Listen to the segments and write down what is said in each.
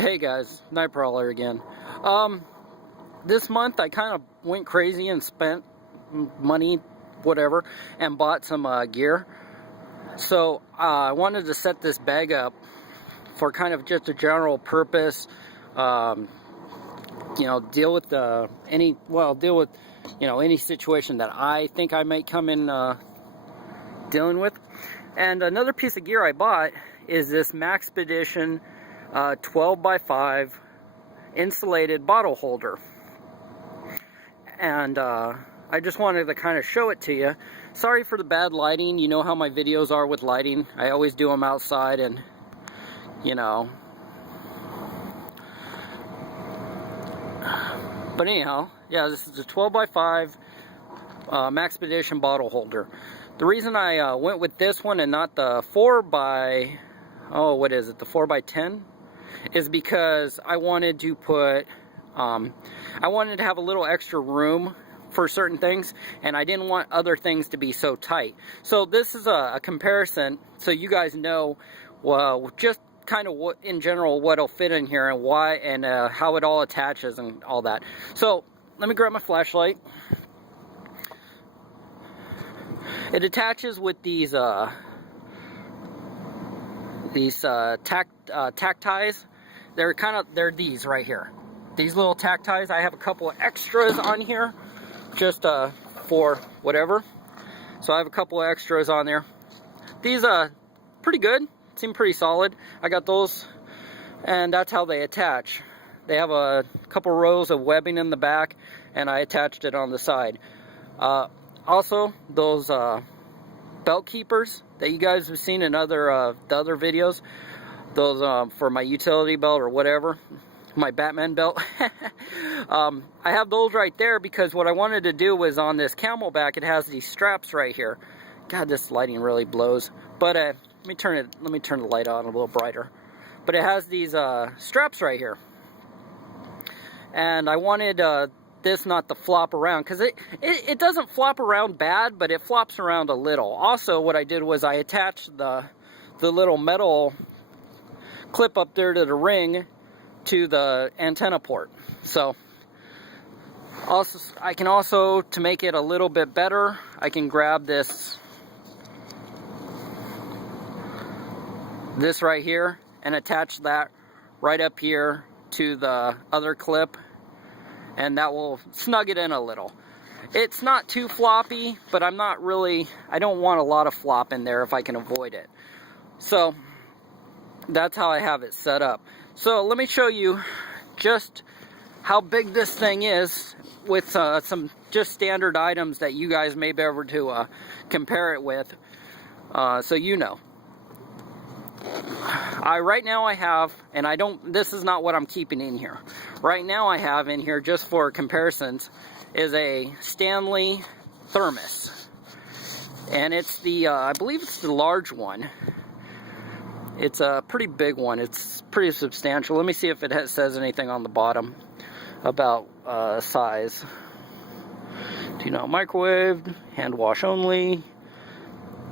Hey guys, Night Prowler again. This month I kind of went crazy and spent money, whatever, and bought some gear. So I wanted to set this bag up for kind of just a general purpose. Deal with any situation that I think I might come in dealing with. And another piece of gear I bought is this Maxpedition 12x5 insulated bottle holder, and I just wanted to kind of show it to you. Sorry for the bad lighting. You know how my videos are with lighting. I always do them outside, and but anyhow, yeah, this is a 12x5 Maxpedition bottle holder. The reason I went with this one and not the 4x, what is it, the 4x10, is because I wanted to put, I wanted to have a little extra room for certain things, and I didn't want other things to be so tight. So this is a comparison, so you guys know, well, just kind of what, in general, what'll fit in here and why, and how it all attaches and all that. So let me grab my flashlight. It attaches with these tack ties. They're these right here. These little tack ties. I have a couple of extras on here, just for whatever. So I have a couple of extras on there. These pretty good. Seem pretty solid. I got those, and that's how they attach. They have a couple rows of webbing in the back, and I attached it on the side. Also, those belt keepers that you guys have seen in the other videos, those for my utility belt or whatever, my Batman belt. I have those right there because what I wanted to do was on this Camelback, it has these straps right here. God, this lighting really blows. But let me turn the light on a little brighter. But it has these straps right here, and I wanted this not to flop around, because it doesn't flop around bad, but it flops around a little. Also, what I did was I attached the little metal clip up there to the ring to the antenna port. So also, I can also, to make it a little bit better, I can grab this right here and attach that right up here to the other clip, and that will snug it in a little. It's not too floppy, but I don't want a lot of flop in there if I can avoid it. So that's how I have it set up. So let me show you just how big this thing is with some just standard items that you guys may be able to compare it with, so you know. Right now I have, and this is not what I'm keeping in here. Right now I have in here, just for comparisons, is a Stanley thermos. And it's the, I believe it's the large one. It's a pretty big one. It's pretty substantial. Let me see if it says anything on the bottom about size. Do not microwave, hand wash only.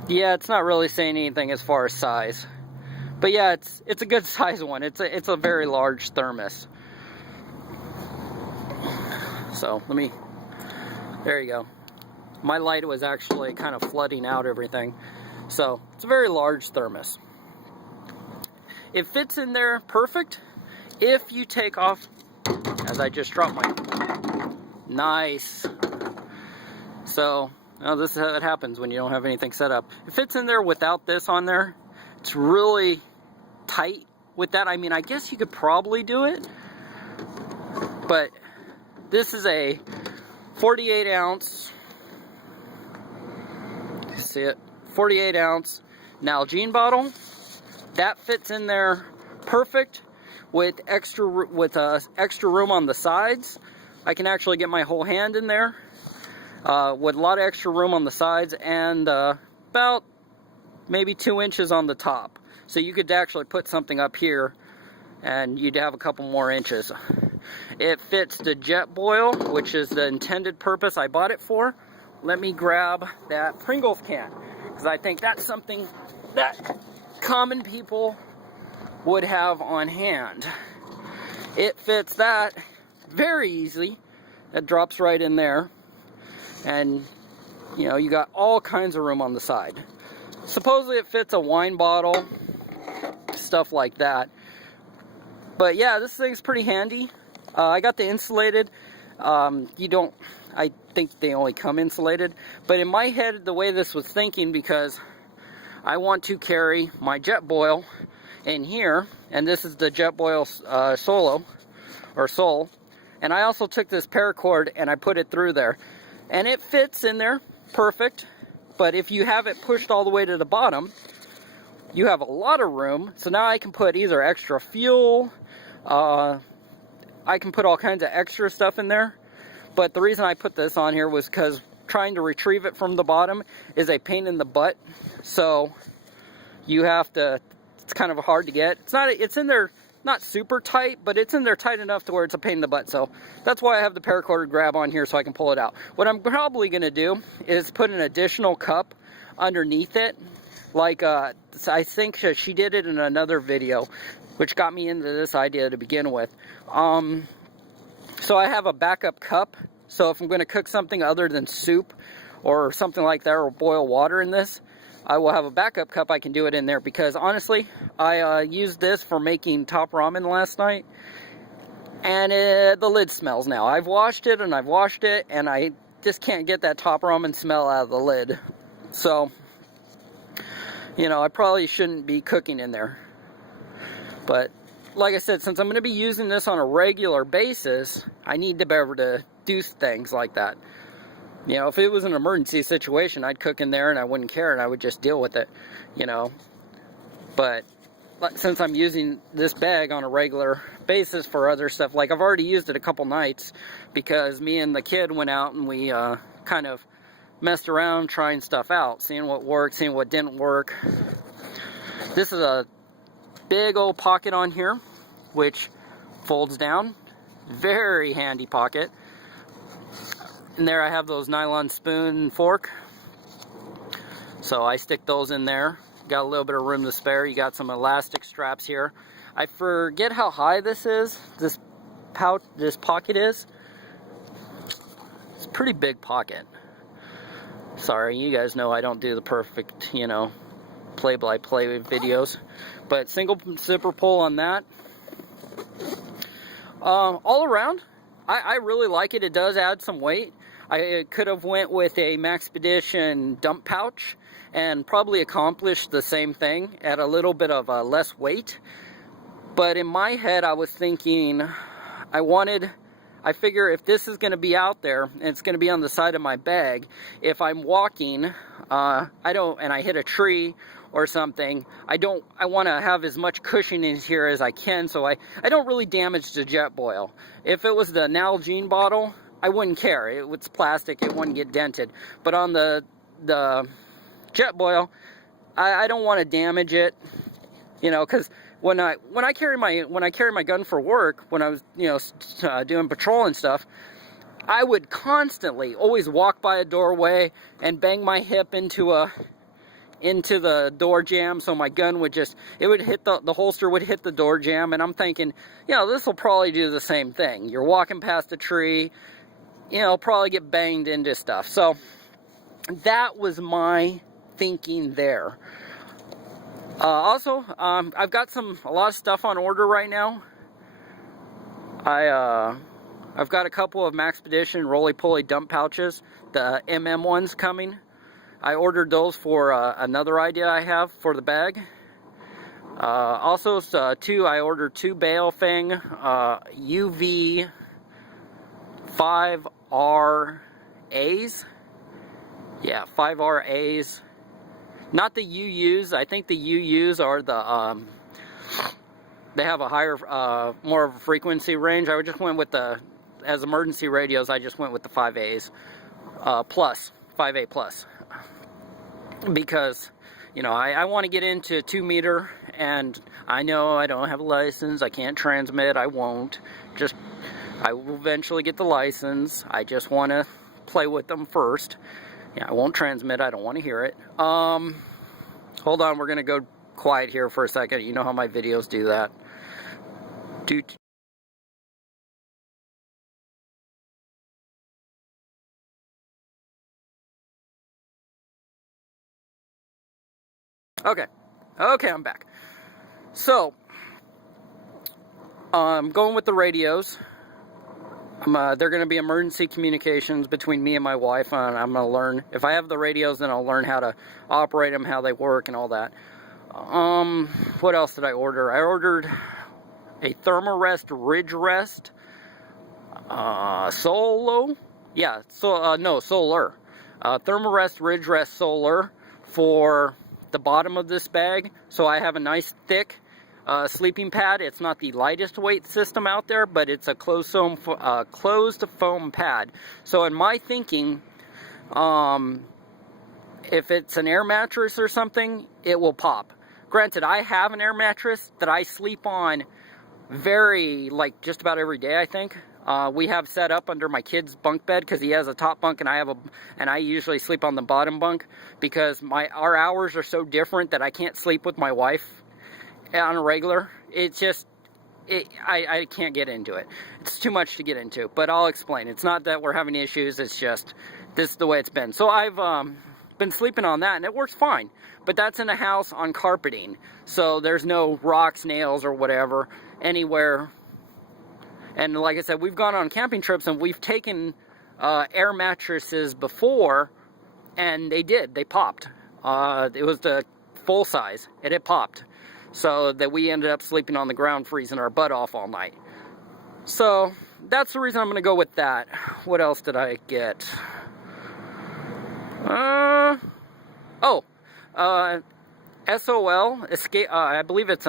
Yeah, it's not really saying anything as far as size. But yeah, it's a good size one. It's a very large thermos. So there you go. My light was actually kind of flooding out everything. So it's a very large thermos. It fits in there perfect if you take off, as I just dropped my, nice. So this is how it happens when you don't have anything set up. It fits in there without this on there. It's really tight with that. I mean, I guess you could probably do it, but this is a 48 ounce, you see it, 48 ounce Nalgene bottle. That fits in there perfect with extra room on the sides. I can actually get my whole hand in there with a lot of extra room on the sides, and about maybe 2 inches on the top. So you could actually put something up here and you'd have a couple more inches. It fits the jet boil, which is the intended purpose I bought it for. Let me grab that Pringles can, because I think that's something that common people would have on hand. it fits that very easily. It drops right in there, and you know, you got all kinds of room on the side. Supposedly it fits a wine bottle, stuff like that. But yeah, this thing's pretty handy. I got the insulated. I think they only come insulated. But in my head, the way this was thinking, because I want to carry my Jetboil in here, and this is the Jetboil Solo, and I also took this paracord and I put it through there, and it fits in there perfect. But if you have it pushed all the way to the bottom, you have a lot of room. So now I can put either extra fuel, I can put all kinds of extra stuff in there. But the reason I put this on here was because trying to retrieve it from the bottom is a pain in the butt. So you have to, it's kind of hard to get. It's in there, not super tight, but it's in there tight enough to where it's a pain in the butt. So that's why I have the paracord grab on here so I can pull it out. What I'm probably going to do is put an additional cup underneath it. Like, I think she did it in another video, which got me into this idea to begin with. So I have a backup cup. So if I'm going to cook something other than soup or something like that, or boil water in this, I will have a backup cup. I can do it in there, because honestly, I used this for making top ramen last night, and the lid smells now. I've washed it and I've washed it, and I just can't get that top ramen smell out of the lid. So, you know, I probably shouldn't be cooking in there. But like I said, since I'm going to be using this on a regular basis, I need to be able to do things like that. You know, if it was an emergency situation, I'd cook in there and I wouldn't care, and I would just deal with it, you know. But since I'm using this bag on a regular basis for other stuff, like I've already used it a couple nights, because me and the kid went out and we kind of messed around trying stuff out, seeing what worked, seeing what didn't work. This is a big old pocket on here, which folds down. Very handy pocket. In there I have those nylon spoon and fork, so I stick those in there. Got a little bit of room to spare. You got some elastic straps here. I forget how high this is, this pocket is. It's a pretty big pocket. Sorry, you guys know I don't do the perfect, you know, play-by-play videos. But single zipper pull on that. All around, I really like it. It does add some weight. I could have went with a Maxpedition dump pouch and probably accomplished the same thing at a little bit of less weight. But in my head, I was thinking, I figure if this is going to be out there and it's going to be on the side of my bag, if I'm walking, and I hit a tree or something, I want to have as much cushion in here as I can, so I don't really damage the Jetboil. If it was the Nalgene bottle, I wouldn't care. It's plastic, it wouldn't get dented. But on the Jetboil, I don't want to damage it, you know, because when I carry my gun for work, when I was, you know, doing patrol and stuff, I would constantly always walk by a doorway and bang my hip into the door jamb, so my gun would hit the holster would hit the door jamb, and I'm thinking, you know, this will probably do the same thing. You're walking past a tree, you know, probably get banged into stuff. So that was my thinking there. Also, I've got a lot of stuff on order right now. I've got a couple of Maxpedition roly-poly dump pouches, the MM ones coming. I ordered those for another idea I have for the bag. Also, I ordered two Baofeng UV 5RAs. Yeah, 5RAs. Not the UUs. I think the UUs are the, they have a higher, more of a frequency range. I just went with as emergency radios, I just went with the 5As, 5A plus. Because, you know, I want to get into 2 meter, and I know I don't have a license, I can't transmit, I won't. I will eventually get the license. I just want to play with them first. Yeah, I won't transmit, I don't want to hear it. Hold on, we're going to go quiet here for a second. You know how my videos do that. Okay, I'm back. So, going with the radios. They're going to be emergency communications between me and my wife, and I'm going to learn. If I have the radios, then I'll learn how to operate them, how they work, and all that. What else did I order? I ordered a Thermarest Ridge Rest Solo. Yeah, Solar. Thermarest Ridge Rest Solar for the bottom of this bag, so I have a nice thick sleeping pad. It's not the lightest weight system out there, but it's a closed foam pad. So in my thinking, if it's an air mattress or something, it will pop. Granted, I have an air mattress that I sleep on just about every day, I think. We have set up under my kid's bunk bed because he has a top bunk and I usually sleep on the bottom bunk because our hours are so different that I can't sleep with my wife on a regular. It's just, I can't get into it. It's too much to get into, but I'll explain. It's not that we're having issues, it's just, this is the way it's been. So I've been sleeping on that and it works fine, but that's in a house on carpeting. So there's no rocks, nails, or whatever anywhere. And like I said, we've gone on camping trips and we've taken air mattresses before, and they popped. It was the full size, and it popped. So that we ended up sleeping on the ground, freezing our butt off all night. So that's the reason I'm going to go with that. What else did I get? SOL, Escape, I believe it's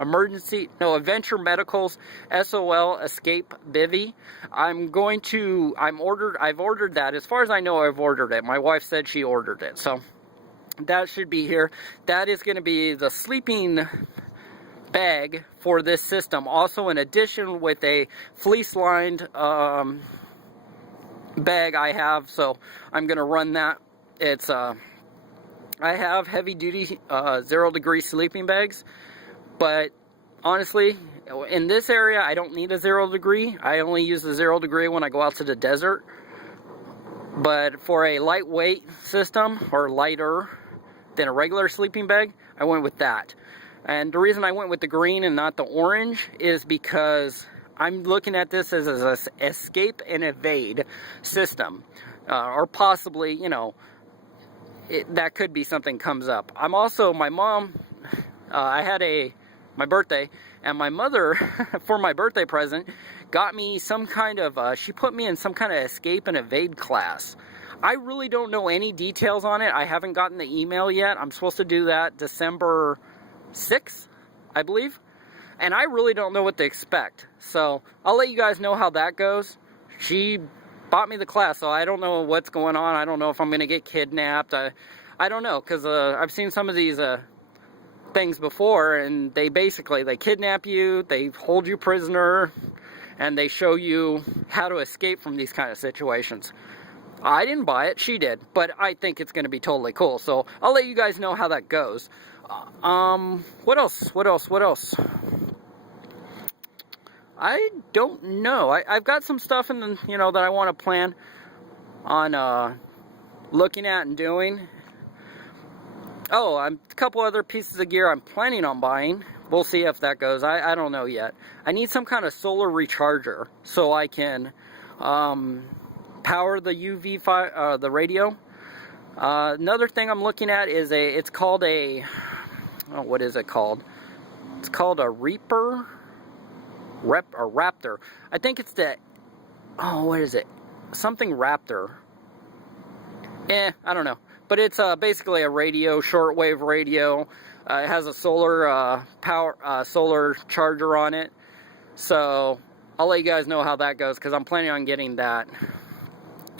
Adventure Medical's SOL Escape Bivy. I've ordered that. As far as I know, I've ordered it. My wife said she ordered it. So that should be here. That is going to be the sleeping bag for this system. Also, in addition, with a fleece-lined bag I have. So I'm going to run that. It's I have heavy-duty 0-degree sleeping bags. But honestly, in this area, I don't need a 0-degree. I only use the 0-degree when I go out to the desert. But for a lightweight system, or lighter than a regular sleeping bag, I went with that. And the reason I went with the green and not the orange is because I'm looking at this as an escape and evade system. Or possibly, that could be something comes up. I'm also, my mom, I had my birthday, and my mother, for my birthday present, got me some kind of, she put me in some kind of escape and evade class. I really don't know any details on it. I haven't gotten the email yet. I'm supposed to do that December 6th, I believe. And I really don't know what to expect. So I'll let you guys know how that goes. She bought me the class, so I don't know what's going on. I don't know if I'm going to get kidnapped. I don't know, because I've seen some of these things before, and they kidnap you, they hold you prisoner, and they show you how to escape from these kind of situations. I didn't buy it, she did, but I think it's going to be totally cool, so I'll let you guys know how that goes. What else? I don't know. I've got some stuff in the, that I want to plan on looking at and doing. Oh, a couple other pieces of gear I'm planning on buying. We'll see if that goes. I don't know yet. I need some kind of solar recharger so I can power the the radio. Another thing I'm looking at is it's called what is it called? It's called a Raptor. I think it's what is it? Something Raptor. I don't know. But it's basically a radio, shortwave radio. It has a solar solar charger on it. So I'll let you guys know how that goes because I'm planning on getting that.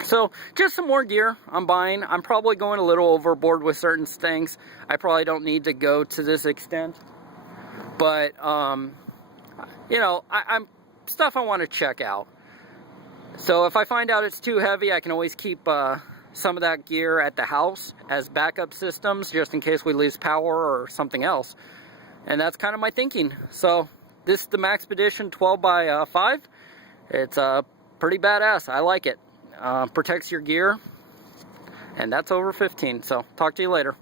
So just some more gear I'm buying. I'm probably going a little overboard with certain things. I probably don't need to go to this extent. But I'm stuff I want to check out. So if I find out it's too heavy, I can always keep some of that gear at the house as backup systems just in case we lose power or something else. And that's kind of my thinking. So this is the Maxpedition 12x5. It's pretty badass. I like it. Protects your gear. And that's over 15. So talk to you later.